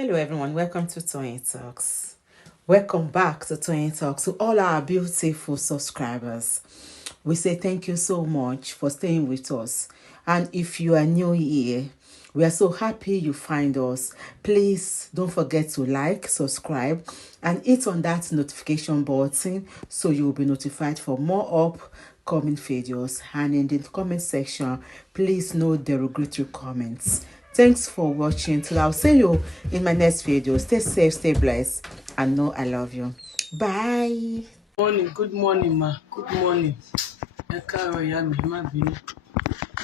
Hello everyone, welcome to Toyeen Talks. Welcome back to Toyeen Talks to all our beautiful subscribers. We say thank you so much for staying with us. And if you are new here, we are so happy you find us. Please don't forget to like, subscribe, and hit on that notification button so you will be notified for more upcoming videos. And in the comment section, please no derogatory comments. Thanks for watching. Till I'll see you in my next video. Stay safe, stay blessed, and know I love you. Bye. Good morning, ma. Good morning. Ẹ káàárọ̀ ìyá mi, má bínú.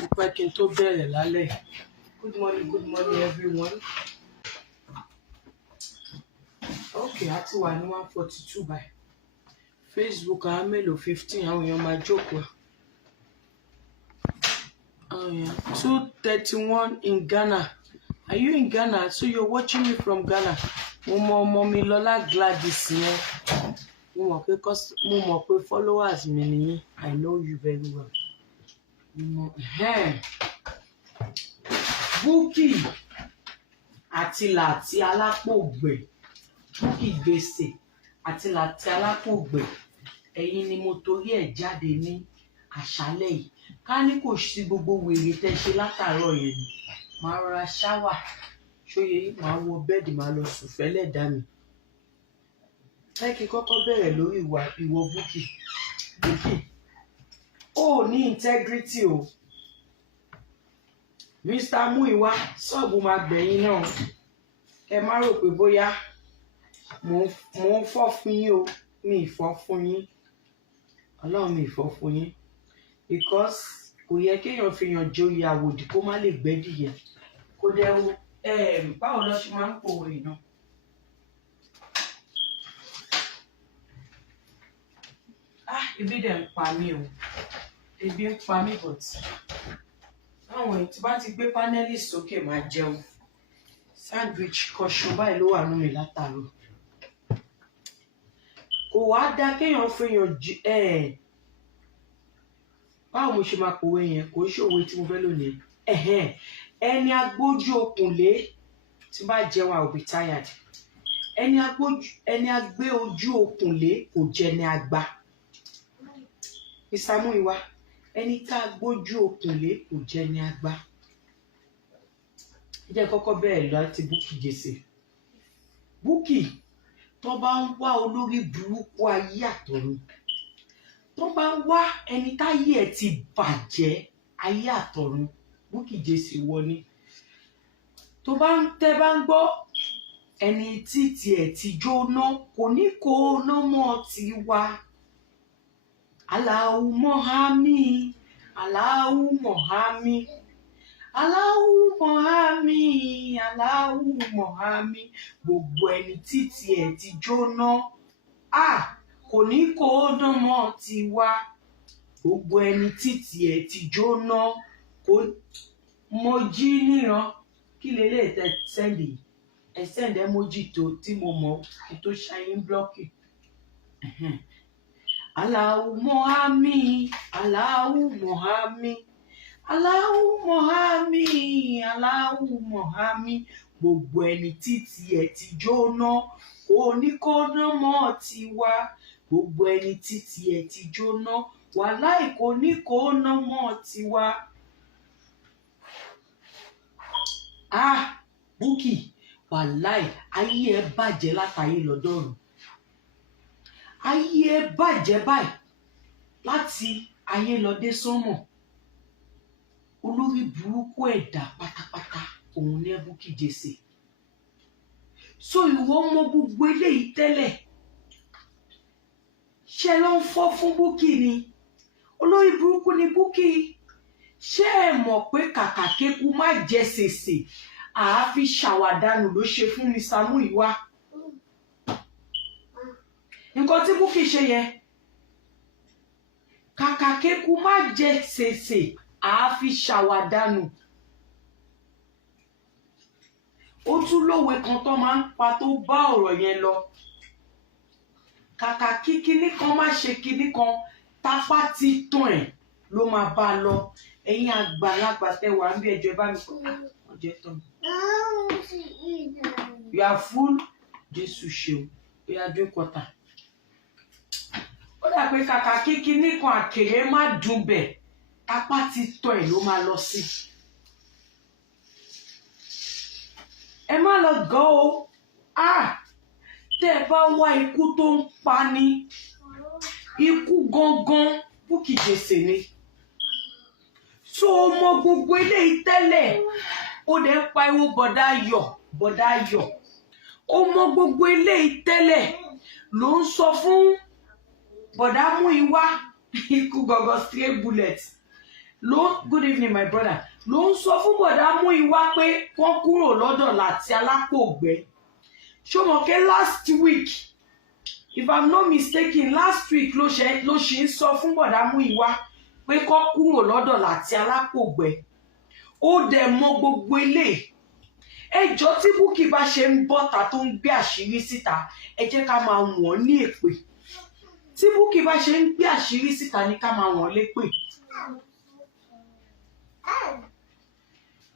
Mo pẹ́ kí n tó bẹ̀rẹ̀ lálẹ́. Good morning everyone. Okay, a ti wà ní 142 báyìí. Facebook àwọn mélòó 15 àwọn èèyàn máa jókòó. 2:31 in Ghana. Are you in Ghana? So you're watching me from Ghana. Mo mọ mi Lọ́lá Gladys yẹn. Mo mọ̀ pé followers mi nìyí. I know you very well. Bukki àti Láti alápògbè. Bukki gbèsè àti Láti alápògbè. Ẹ̀yin ni mo torí ẹ̀ jáde ní àṣálẹ́ yìí. Ká ní kò sí gbogbo wèrè tẹ́ ṣe látàárọ̀ yẹn ni. Màá rọra ṣáwà. Ṣóyè yìí màá wọ bẹ́ẹ̀dì màá lọ sùn fẹ́lẹ́ dá mi. Ẹ kí kọ́kọ́ bẹ̀rẹ̀ lórí ìwọ Bukki. Bukki. Ó ní integrity o. Mr. Muyiwa ṣọ́ọ̀bù máa gbẹ̀yìn náà. Ẹ má rò pé bóyá mo ń fọ́ fún yín o. Mi ì fọ́ fún yín. Ọlọ́run mi ì fọ́ fún yín. Because kò yẹ kéèyàn fi yàn joyè àwòdì kó má lè gbẹ́dìyẹ. Kò dẹ̀rù báwo lọ ṣe máa ń pòwe náà. Ebi dẹ̀ ń pa mí o. Ebi ń pa mí but àwọn èyí tí bá ti gbé panelist sókè máa jẹun. Sandwich kan ṣo báyìí ló wà nú mi látàárọ̀. Kò wá dá kéèyàn fi yàn báwo mo ṣe máa pòwe yẹn kò ṣòwe tí mo fẹ́ lónìí. Ẹni agbójú okùnlé tí bá jẹun I will be tired. Ẹni agbé ojú okùnlé kò jẹ ní àgbà. Mr. Muyiwa, ẹni tá gbójú okùnlé kò jẹ ní àgbà. Ẹ jẹ́ kọ́kọ́ bẹ̀rẹ̀ láti Bukki jèsè. Bukki tó bá ń wá olórí burúkú ayé àtọ̀run. Tó bá ń wá ẹni táyé ẹ̀ ti bàjẹ́ ayé àtọ̀run. Bukki jèsè wọ ni. Tó bá ń gbọ́ ẹni tí tiẹ̀ ti jóná kò ní kó ná mọ́ ti wá. Allahu Muhammad, Allahu Muhammad, Allahu Muhammad, Allahu Muhammad. Gbogbo ẹni tí tiẹ̀ ti jóná kò ní kó ná mọ́ ti wá. Gbogbo ẹni tí tiẹ̀ ti jóná kò mo jí níran. Kí lélẹ̀ tẹ sẹ́ndì? Ẹ sẹ́ndì emoji tí mo mọ̀ kí tó ṣáyín blọ́ọ̀kì. Allahu Muhammad, Allahu Muhammad, Allahu Muhammad, Allahu Muhammad. Gbogbo ẹni tí tiẹ̀ ti jóná kò ní kó ná mọ́ ti wá. Gbogbo ẹni tí tiẹ̀ ti jóná wàláì kò ní kó ná mọ́ ti wá. Bukki wàláì ayé ẹ bàjẹ́ látayé lọ́dọ̀ọ̀run. Ayé ẹ bàjẹ́ báyìí láti ayé lọ dé sánmọ̀. Olórí burúkú ẹ̀dá pátápátá òun ní Bukki jèsè. So ìwọ mọ gbogbo eléyìí tẹ́lẹ̀. Ṣé ló ń fọ́ fún Bukki ni? Olórí burúkú ni Bukki. Ṣé ẹ mọ̀ pé kàkà kéku má jẹ Sese àáfi ṣàwàdànù ló ṣe fún Mr. Muyiwa? Nǹkan tí Bukki ṣe yẹn kàkà kéku má jẹ Sese àáfi ṣàwàdànù. Ó tún lówe kan tó máa ń pa tó bá ọ̀rọ̀ yẹn lọ. Kàkà kí kinní kan má ṣe kinní kan tápá ti tàn ẹ̀ ló máa bá lọ. Ẹ̀yin àgbàlagbà tẹ́ wà ń bí ẹjọ́ bá mi kọ́ ọjọ́ tán. You are full. Jésù ṣeun. We are drink water. Ó dà pé Kakaki kíní kan àkèré má dùn bẹ̀. Apá ti tọ́ ẹ̀ ló máa lọ sí. Ẹ má lọ gọ́ o. Tẹ́ ẹ bá wá ikú tó ń pa ni. Ikú gangan Bukki Jesse ni. So ọmọ gbogbo eléyìí tẹ́lẹ̀. Ó dẹ̀ ń pariwo bọ̀dá Ayọ̀. Ọmọ gbogbo eléyìí tẹ́lẹ̀ ló ń sọ fún bọ̀dá Muyiwa ikú gangan straight bullet. Good evening my brother. Ló ń sọ fún bọ̀dá Muyiwa pé wọ́n kúrò lọ́dọ̀ láti alápògbẹ́. Ṣọmọkẹ́ last week, if I'm not mistaken, last week ló ṣe ń sọ fún bọ̀dá Muyiwa pé kó kúrò lọ́dọ̀ láti alápògbẹ́. Ó dẹ̀ mọ gbogbo eléyìí. Ẹjọ́ tí Bukki bá ṣe ń bọ́ta tó ń gbé àṣírí síta, ẹ jẹ́ ká máa wọ̀n ní èpè. Tí Bukki bá ṣe ń gbé àṣírí síta ní ká máa wọ̀n lépè.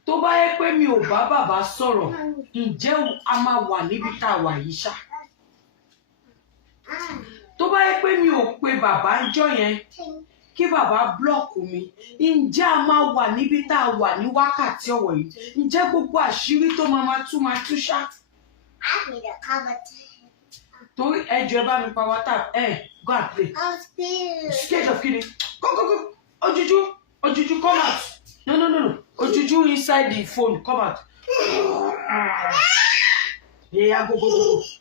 Tó bá yẹ pé mi ò bá bàbá sọ̀rọ̀, ǹjẹ́ a máa wà níbi tá a wà yìí ṣá? Tó bá yẹ pé mi ò pe bàbá ń jọ yẹn kí bàbá blọ́ọ̀kù mi, ǹjẹ́ a máa wà níbi tá a wà ní wákàtí ọ̀wọ̀ yìí? Ǹjẹ́ gbogbo àṣírí tó máa tú ṣá? Torí ẹjọ́ ẹ bá mi pa water, go and play. Scared of kidding. Go. Ojuju, come out. No. Ojuju inside the phone, come out. Yeah, go.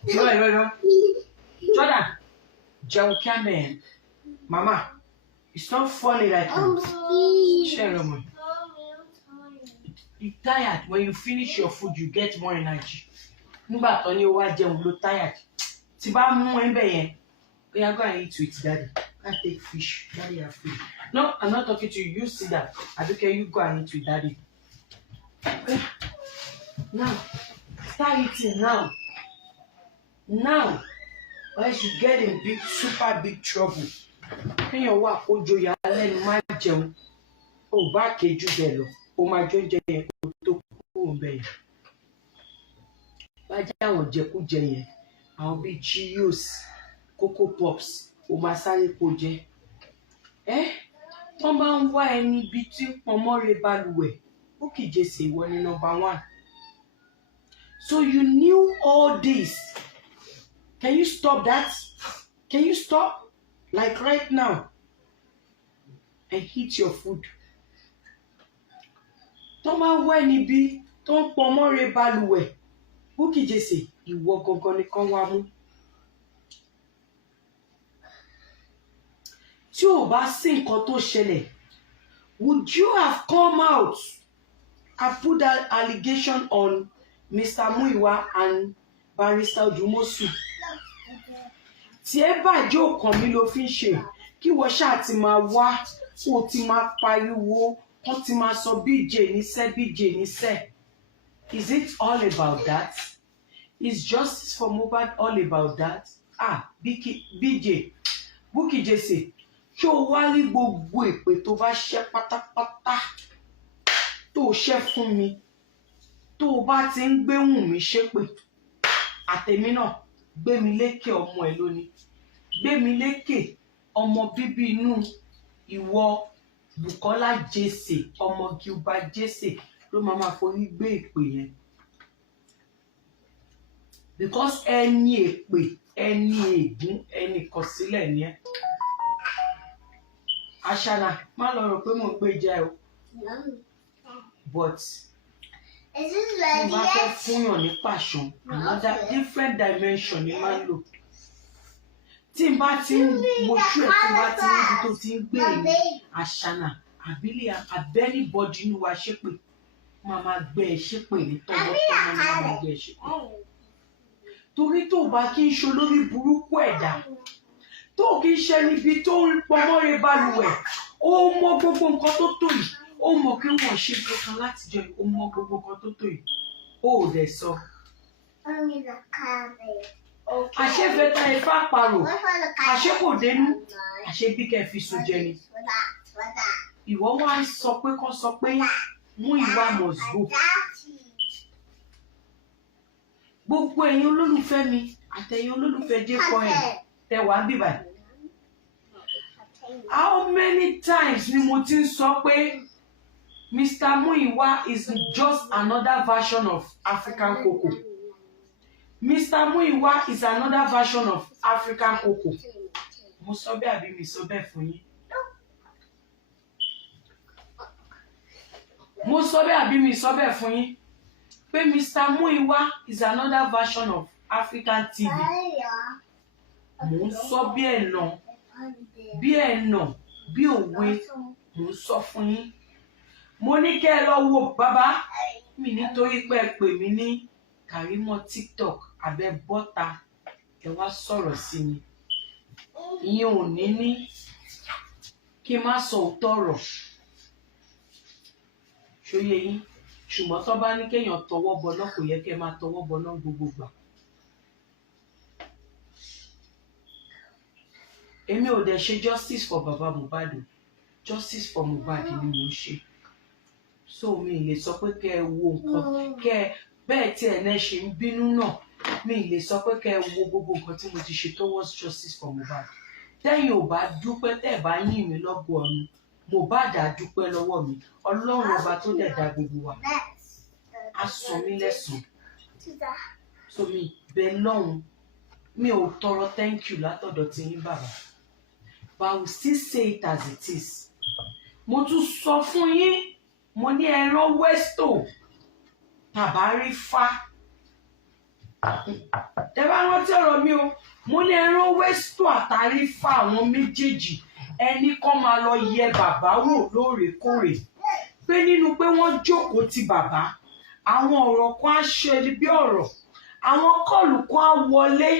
Yo. Jordan, Jaukia man. Mama, it's not funny like that. Share your money. You're tired. When you finish your food, you get more energy. Nígbà tó ní ó wá jẹun ló tired. Tí bá mú ẹ bẹ́ẹ̀ yẹn, we are going to eat with daddy. I take fish. Daddy have fish. No, I'm not talking to you. You see that. Aduke, you go and eat with daddy. Now, start eating now. Or else you get in super big trouble. When you walk, ojo ya lẹ́nu má jẹun. O bá kejú bẹ́ẹ̀ lọ. O máa jó jẹ yẹn kó tó kúrò bẹ́ẹ̀. Bá jẹ́ àwọn jẹkújẹ yẹn, àwọn bíi Cheerios, Cocoa Pops, o máa sáré kó jẹ. Wọ́n bá ń wá ẹni ibi tí pọnmọ́re balùwẹ̀. Bukki Jesse ìwọ ni number 1. So you knew all this. Can you stop that? Can you stop? Like right now. And eat your food. Tó máa wá ẹni ibi tó ń pọnmọ́re balùwẹ̀. Bukki Jesse ìwọ gangan ni kán wá mú. Tí ò bá sí nǹkan tó ṣẹlẹ̀, would you have come out and put that allegation on Mr. Muyiwa and Barrister Odumosun? Tí ẹ bàjẹ́ ọkàn mi ló fi ń ṣe, kí wọ́n ṣáà ti máa wá, kó ti máa pariwo, kó ti máa sọ BJ níṣẹ́. Is it all about that? Is justice for Mohbad all about that? Bukki Jesse, ṣé o wá rí gbogbo èpè tó bá ṣẹ́ pátápátá tó ṣẹ́ fún mi, tó o bá ti ń gbé Wùnmí ṣépè, àtẹ̀mí náà gbé mi lékè ọmọ ẹ̀ lónìí, gbé mi lékè ọmọ bíbí inú ìwọ Bukola Jesse, ọmọ Gilbert Jesse ló máa forí gbé èpè yẹn. Because ẹni èpè, ẹni ègún, ẹni kọ̀sílẹ̀ ni ẹ́. Ashana, má lọ rò pé mo gbé jẹ o. But mo bá fẹ́ fúnyàn ní passion, another different dimension ni máa ń lò. Tí n bá ti ń wojú ẹ̀, tí n bá ti ń ibi tó ti ń gbé èmi, Ashana, abẹ́nibọ́dí inú wa ṣépè, máa gbé ẹ ṣépè ní tọ́wọ́tọ́wọ́ ní máa gbé ẹ ṣépè. Torí tó bá kí n ṣe olórí burúkú ẹ̀dá, tó kí n ṣe níbi tó ń pọnmọ́re balùwẹ̀, ó mọ gbogbo nǹkan tó tó yìí, ó mọ kí wọ́n ṣe kankan láti jẹ, ó mọ gbogbo nǹkan tó tó yìí, ó ò dẹ̀ sọ. Àṣé bẹ́tà ifá parò, àṣé kò dénú, àṣé bí kẹ́ fi sùn jẹ ni. Ìwọ wá ń sọ pé kán sọ pé Muyiwa must go. gbogbo ẹ̀yin olólùfẹ́ mi àtẹ̀yin olólùfẹ́ J-Coin tẹ wá bí báyìí. How many times ni mo ti ń sọ pé Mr. Muyiwa is just another version of African Coco. Mr. Muyiwa is another version of African Coco. Mo sọ bẹ́ẹ̀ àbí mi sọ bẹ́ẹ̀ fún yín? Mo sọ bẹ́ẹ̀ àbí mi sọ bẹ́ẹ̀ fún yín? Pé Mr. Muyiwa is another version of African TV. Mo ń sọ bí ẹ̀nà, bí òwe, mo ń sọ fún yín. Mo ní kẹ́ ẹ lọ wo bàbá mi nítorí pé ẹ pè mí ní Karimo TikTok abẹ́ bọ́ta ẹ wá sọ̀rọ̀ sí mi. Ìyẹn ò ní kí n má sọ òótọ́ ọ̀rọ̀. Ṣóyé yín? Ṣùgbọ́n tó bá ní kéèyàn tọwọ́ bọ náà kò yẹ kẹ́ máa tọwọ́ bọ náà gbogbo gbà. Èmi ò dẹ̀ ṣe justice for Baba Mohbad o. Justice for Mohbad ni mo ń ṣe. So mi lè sọ pé kẹ́ ẹ wo nǹkan kẹ́ bẹ́ẹ̀ tí ẹ̀ náà ṣe ń bínú náà mi lè sọ pé kẹ́ ẹ wo gbogbo nǹkan tí mo ti ṣe towards justice for Mohbad. Tẹ́yìn ò bá dúpẹ́ tẹ́ ẹ̀ bá yìn mí lọ́gọ̀ ọ̀nù Mohbad á dúpẹ́ lọ́wọ́ mi. Ọlọ́run ọba tó dẹ̀ dá gbogbo wa á san mí lẹ́san. So mi bẹ lọ́hùn mi ò tọrọ thank you látọ̀dọ̀ tí yín bàbá. But I will still say it as it is. Mo tún sọ fún yín mo ní ẹran westo tàbá rí fá. Tẹ bá rántí ọ̀rọ̀ mi o, mo ní ẹran westo àtàrí fá àwọn méjèèjì ẹni kan máa lọ yẹ bàbá wò lóòrèkóòrè pé nínú pé wọ́n jókòó ti bàbá àwọn ọ̀rọ̀ kan á ṣe bí ọ̀rọ̀ àwọn kọ́ọ̀lù kan á wọlé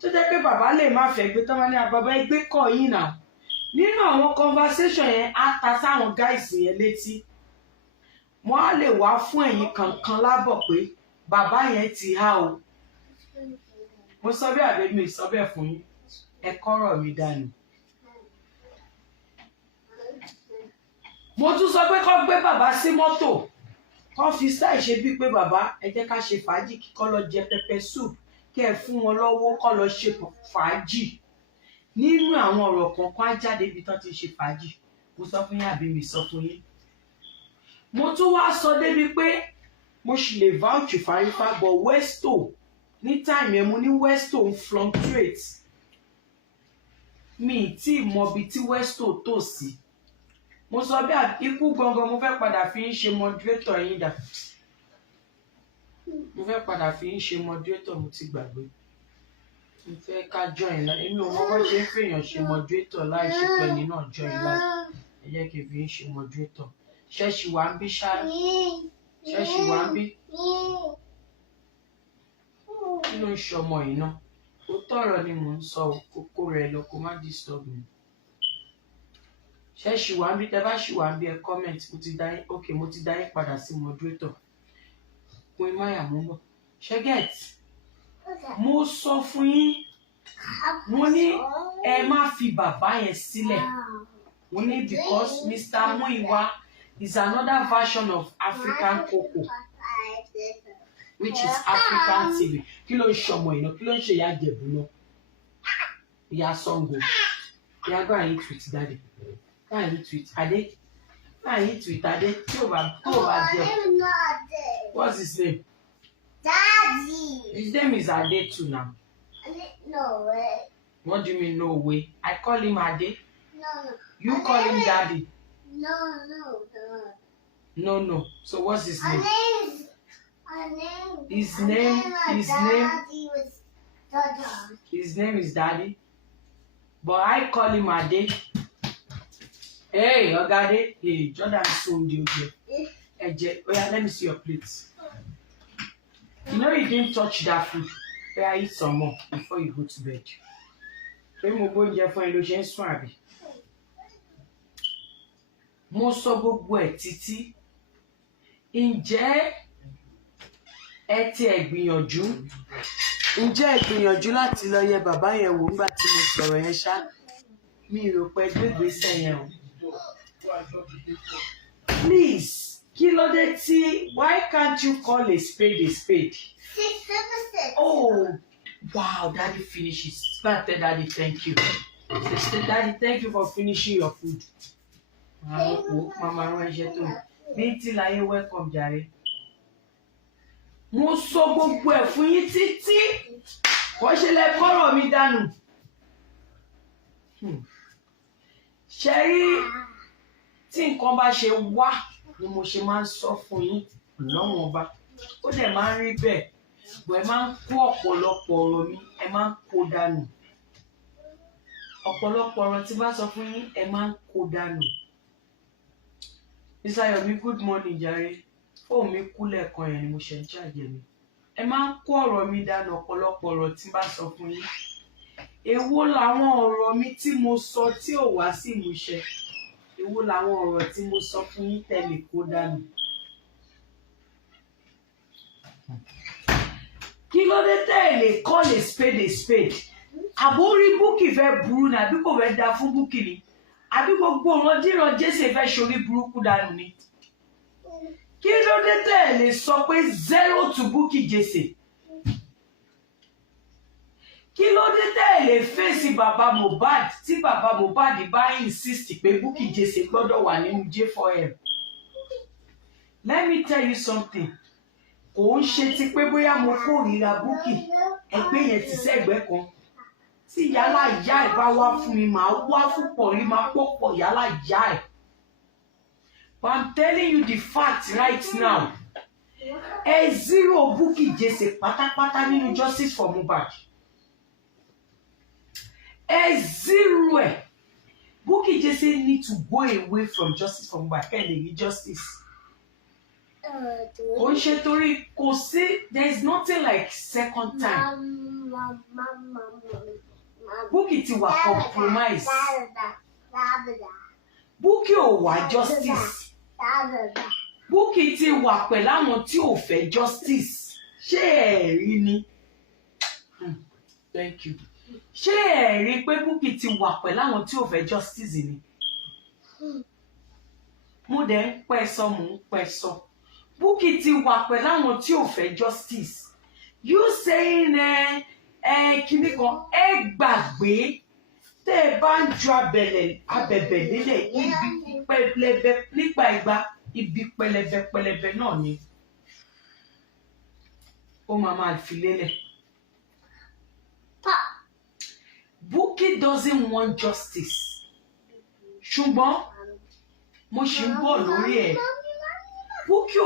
tó jẹ́ pé bàbá lè má fẹ́ gbé tán wá ní àbàbá ẹgbẹ́ kọ̀ yín náà. Nínú àwọn conversation yẹn á ta sáwọn guys yẹn létí. Wọ́n á lè wá fún ẹ̀yin kankan lábọ̀ pé bàbá yẹn ti há o. Mo sọ bí àbẹ mi sọ bẹ́ẹ̀ fún yín. Ẹ kọ́rọ̀ mi dànù. Mo tún sọ pé kó gbé bàbá sí mọ́tò. Kó fi style ṣe bí pé bàbá ẹ jẹ́ ká ṣe fàájì kíkọ́ lọ jẹ pepper soup kí ẹ fún wọn lọ́wọ́ kó lọ ṣe fàájì. Nínú àwọn ọ̀rọ̀ kọ̀ọ̀kan á jáde ibi tán ti ṣe fàájì. Mo sọ fún yín àbí mi sọ fún yín. Mo tún wá sọ débi pé mo sì lè vouch fàrífà bọ̀ westo ní time yẹn mo ní westo ń fluctuate. Mi tí mọ ibi tí westo tó sí. Mo sọ bí ikú gangan mo fẹ́ padà fi ń ṣe moderator yín dà. Mo fẹ́ padà fi ń ṣe moderator mo ti gbàgbé. Mo fẹ́ ká join la èmi ò mọ bó ṣe ń fèèyàn ṣe moderator láì ṣe pé ẹni náà join láì. Ẹ jẹ́ kí n fi ń ṣe moderator. Ṣẹ́ṣì wá ń bí ṣá. Ṣẹ́ṣì wá ń bí. Kí ló ń ṣọmọ yìí náà? Ó tọ̀rọ̀ ni mò ń sọ kókó rẹ̀ lọ kó má disturb mi. Ṣẹ́ṣì wá ń bí tẹ bá ṣì wá ń bí ẹ comment mo ti dá yín padà sí moderator. Pin máyà mú bọ̀. Ṣẹ́gẹ̀t. Mo sọ fún yín. Mo ní ẹ má fi bàbá yẹn sílẹ̀. Mo ní because Mr. Muyiwa is another version of African Coco, which is African TV. Kí ló ń ṣọmọ ìná? Kí ló ń ṣe ìyá Jẹ̀bú náà? Ìyá Sango. Ìyá go and eat with daddy. Go and eat with Ade. Go and eat with Ade. Tí o bá jẹ. What's his name? Daddy. His name is Ade too now. No way. What do you mean no way? I call him Ade. No. You call him Daddy. No. So what's his name? His name is Daddy. But I call him Ade. Hey, Ogade. Hey, Jordan sold you. Oh yeah, let me see your plates. You know you didn't touch that food. I eat some more before you go to bed. So you go there for illusion swabby. Mo sọ gbogbo ẹ̀ títí. Ǹjẹ́ ẹ ti ẹ gbìyànjú? Ǹjẹ́ ẹ gbìyànjú láti lọ yẹ bàbá yẹn wò nígbà tí mo sọ̀rọ̀ yẹn ṣá? Mi rò pé gbégbèsè yẹn o. Please, Kí ló dé tí? Why can't you call a spade a spade? 6, 7, 6. Oh, wow, Daddy finishes. Tell Daddy thank you. Say, Daddy, thank you for finishing your food. Mama Ranjeto. Binti Laye, welcome, jàre. Mo sọ gbogbo ẹ̀ fún yín títí. Kò ṣe lè kọ́rọ̀ mi dànù. Ṣé rí tí nǹkan bá ṣe wá ni mo ṣe máa ń sọ fún yín lọ́wọ́n ọba. Ó dẹ̀ máa ń rí bẹ́ẹ̀. Bọ̀ ẹ máa ń kó ọ̀pọ̀lọpọ̀ ọ̀rọ̀ mi, ẹ máa ń kó dànù. Ọ̀pọ̀lọpọ̀ ọ̀rọ̀ tí bá sọ fún yín, ẹ máa ń kó dànù. Mr. Yomi, good morning, jàre. Fóònù mi kú lẹ́ẹ̀kan yẹn ni mo ṣe ń charge mi. Ẹ máa ń kó ọ̀rọ̀ mi dànù ọ̀pọ̀lọpọ̀ ọ̀rọ̀ tí bá sọ fún yín. Èwo làwọn ọ̀rọ̀ mi tí mo sọ tí ò wá sí ìmúṣẹ? Èwo làwọn ọ̀rọ̀ tí mo sọ fún yín tẹ́lẹ̀ kó dànù? Kí ló dé tẹ́lẹ̀ call a spade a spade? Àbórí Bukki fẹ́ burú ni àbí kò fẹ́ da fún Bukki ni? Àbí gbogbo ọ̀rọ̀ díran Jésè fẹ́ ṣorí burúkú dànù ni? Kí ló dé tẹ́lẹ̀ sọ pé 0 to Bukki Jésè? Kí ló dé tẹ́lẹ̀ fèsì bàbá Mohbad tí bàbá Mohbad bá insist pé Bukki Jésè gbọ́dọ̀ wà nínú J4M? Let me tell you something. Kò ń ṣe ti pé bóyá mo kórìíra Bukki, ẹgbẹ́ yẹn ti sẹ́gbẹ́ kan. Tí yálà ìyá ẹ̀ bá wá fún mi, màá wá fún pọ̀rí, máa pọ̀pọ̀ yálà ìyá ẹ̀. But I'm telling you the fact right now. Ẹ 0 Bukki Jésè pátápátá nínú justice for Mohbad. Ẹ 0 ẹ̀. Bukki Jésè need to go away from justice for Mohbad. Kẹ́ lè rí justice. Kò ń ṣe torí kò sí, there is nothing like second time. Bukki ti wà compromise. Bukki ò wá justice. Bukki ti wà pẹ̀lú àwọn tí ò fẹ́ justice. Ṣé ẹ rí ni? Thank you. Ṣé ẹ rí pé Bukki ti wà pẹ̀lú àwọn tí ò fẹ́ justice ni? Mo dẹ̀ ń pẹ́ sọ, mò ń pẹ́ sọ. Bukki ti wà pẹ̀lú àwọn tí ò fẹ́ justice. You saying kíní kan ẹ gbàgbé tẹ́ ẹ bá ń ju abẹ̀bẹ̀ nílẹ̀ ibi pẹlẹbẹ nípa ìgbà ibi pẹlẹbẹ náà ni ó máa fi lélẹ̀. Bukki doesn't want justice. Ṣùgbọ́n mo ṣì ń bọ̀ lórí ẹ̀. Bukki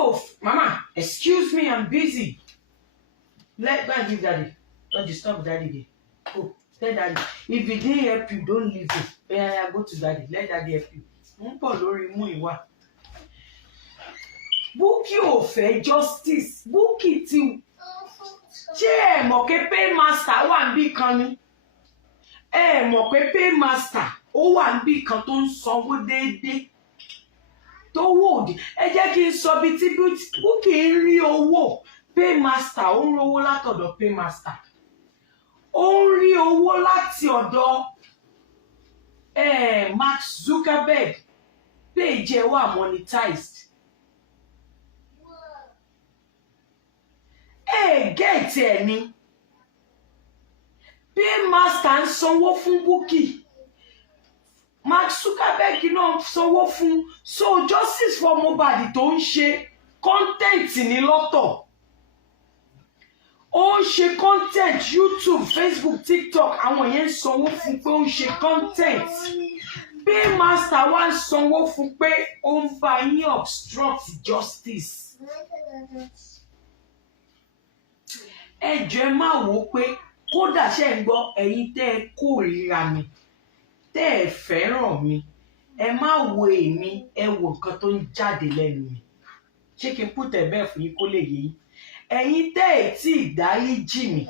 Mama, excuse me, I'm busy. Go and give Daddy. Don't disturb Daddy. Oh, tell Daddy. If he didn't help you, don't leave him. Go to Daddy. Let Daddy help you. Muyiwa. Bukki ò fẹ́ justice. Bukki ti. Ṣé ẹ mọ̀ pé paymaster wà níbì kan ni? Ẹ mọ̀ pé paymaster ó wà níbì kan tó ń sanwó déédéé. Tó wò dé. Ẹ jẹ́ kí n sọ bí tí Bukki ń rí owó. Paymaster ó ń rówó látọ̀dọ̀ paymaster. Ó ń rí owó láti ọ̀dọ̀ Mark Zuckerberg. Page ẹ̀ wà monetized. Gẹ̀ẹ́tì ẹ̀ ni. Paymaster ń sanwó fún Bukki. Mark Zuckerberg náà sanwó fún. So justice for Mohbad tó ń ṣe content ní lọ́tọ̀. Ó ń ṣe content YouTube, Facebook, TikTok. Àwọn yẹn ń sanwó fún pé ó ń ṣe content. Paymaster wá ń sanwó fún pé ó ń bá yín obstruct justice. Ẹ jọ̀ọ́ ẹ má wò ó pé kódà ṣe ń gbọ́ ẹ̀yin tẹ́ ẹ kórìíra mi, tẹ́ ẹ fẹ́ràn mi, ẹ má wo èmi, ẹ wo nǹkan tó ń jáde lẹ́nu mi. Ṣé kí n put ẹ̀ bẹ́ẹ̀ fún yín kó lè yé yín? Ẹ̀yin tẹ́ ẹ tí ì dáríjì mi,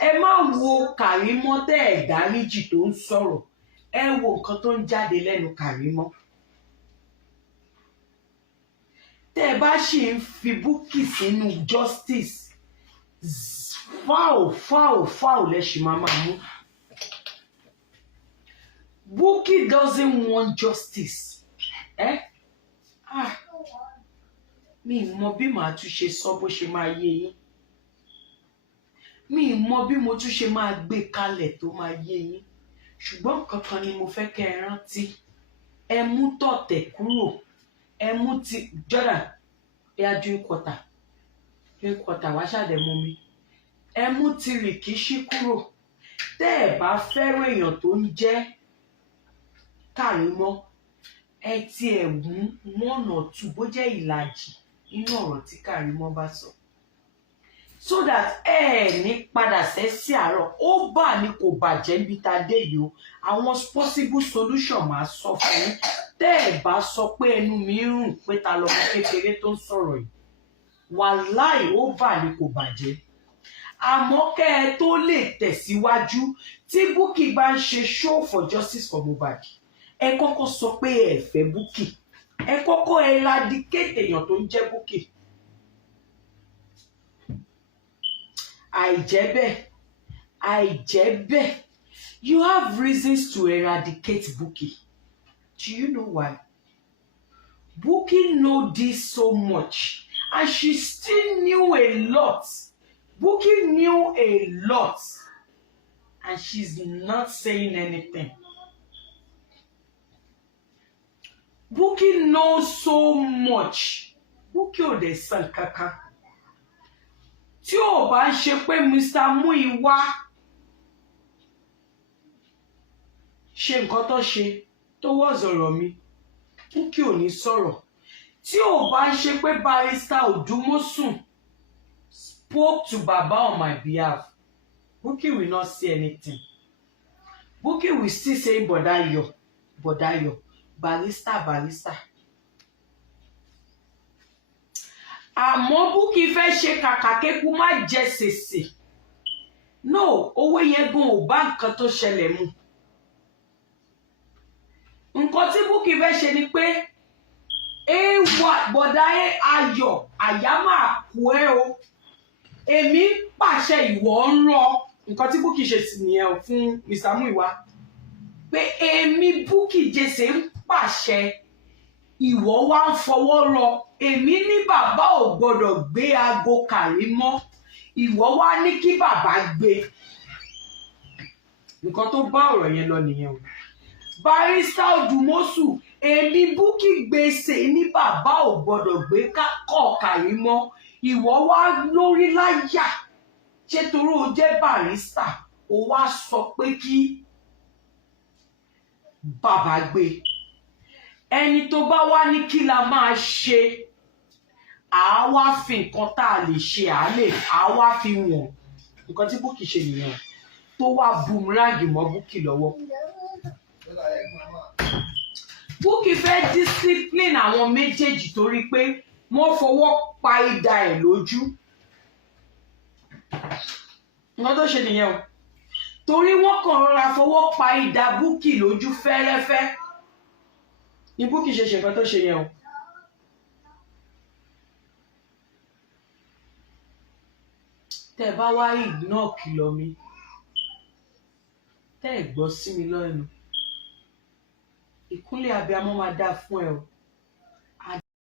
ẹ má wo Karimo tẹ́ ẹ dáríjì tó ń sọ̀rọ̀, ẹ wo nǹkan tó ń jáde lẹ́nu Karimo. Tẹ́ ẹ bá ṣì ń fi Bukki sínú justice, foul lẹ ṣì máa mú. Bukki doesn't want justice. mi mọ bí màá tún ṣe sọ bó ṣe máa yé yín. Mi mọ bí mo tún ṣe máa gbé kalẹ̀ tó máa yé yín. Ṣùgbọ́n kankan ni mo fẹ́ kẹ́ ẹ rántí. Ẹ mú tọ̀tẹ̀ kúrò. Ẹ mú ti Jordan. Ẹ drink water. Drink water wá ṣàdẹ̀ mú mi. Ẹ mú ti rìkíṣí kúrò. Tẹ́ ẹ bá fẹ́ràn èèyàn tó ń jẹ́ Karimo, ẹ ti ẹ̀ mú 1 or 2 bó jẹ́ ìlàjì nínú ọ̀rọ̀ tí Karimo bá sọ. So that ní padà sẹ́sí àárọ̀ ó bà ní kò bàjẹ́ níbi tá a dé yìí o. Àwọn possible solution máa sọ fún yín. Tẹ́ ẹ bá sọ pé ẹnu mi rùn pé ta lọmọ kékeré tó ń sọ̀rọ̀ yìí. Wàláì ó bà ní kò bàjẹ́. Àmọ́ kẹ́ ẹ tó lè tẹ̀síwájú tí Bukki bá ń ṣe show for justice for Mohbad. Ẹ kọ́kọ́ sọ pé ẹ fẹ́ Bukki. Ẹ kọ́kọ́ eradicate èèyàn tó ń jẹ́ Bukki. Àìjẹ́ bẹ́ẹ̀, you have reasons to eradicate Bukki. Do you know why? Bukki know this so much and she still knew a lot. Bukki knew a lot and she's not saying anything. Bukki knows so much. Bukki ò dẹ̀ sàn kankan. Tí ò bá ṣe pé Mr. Muyiwa ṣe nǹkan tó ṣe tó wọ́zọ̀rọ̀ mi, Bukki ò ní sọ̀rọ̀. Tí ò bá ṣe pé barrister Odumosun spoke to Baba on my behalf, Bukki will not say anything. Bukki will still say Bodayo, barrister. Àmọ́ Bukki fẹ́ ṣe Kakaki kú má jẹ Sese. No, owó yẹn gan ò bá nǹkan tó ṣẹlẹ̀ mu. Nǹkan tí Bukki fẹ́ ṣe ni pé bọ̀dá ayọ̀ àyà máa kú ẹ o. Èmi pàṣẹ ìwọ ń rọ. Nǹkan tí Bukki ṣe sì nìyẹn fún Mr. Muyiwa. Pé èmi Bukki Jesse ń pàṣẹ ìwọ wá ń fọwọ́ rọ. Èmi ní bàbá ò gbọdọ̀ gbé aago Karimo. Ìwọ wá ní kí bàbá gbé. Nǹkan tó bá ọ̀rọ̀ yẹn lọ nìyẹn o. Barrister Odumosun, èmi Bukki gbèsè ní bàbá ò gbọdọ̀ gbé kọ́ Karimo. Ìwọ wá lórí láyà. Ṣé torí o jẹ́ barrister, o wá sọ pé kí bàbá gbé. Ẹni tó bá wá ní kí la máa ṣe, àá wá fi nǹkan tá a lè ṣe àá wá fi wọ̀n. Nǹkan tí Bukki ṣe nìyẹn tó wá boomerang mọ́ Bukki lọ́wọ́. Bukki fẹ́ discipline àwọn méjèèjì torí pé wọ́n fọwọ́ pa idà ẹ̀ lójú. Nǹkan tó ṣe nìyẹn o. Torí wọ́n kàn rọra fọwọ́ pa idà Bukki lójú fẹ́rẹ́fẹ́. Ni Bukki ṣe nǹkan tó ṣe yẹn o. Tẹ́ bá wá ignore kìlọ̀ mi. Tẹ́ ẹ gbọ́ sí mi lẹ́nu. Ìkúnlẹ̀ abiyamọ máa dá fún ẹ o.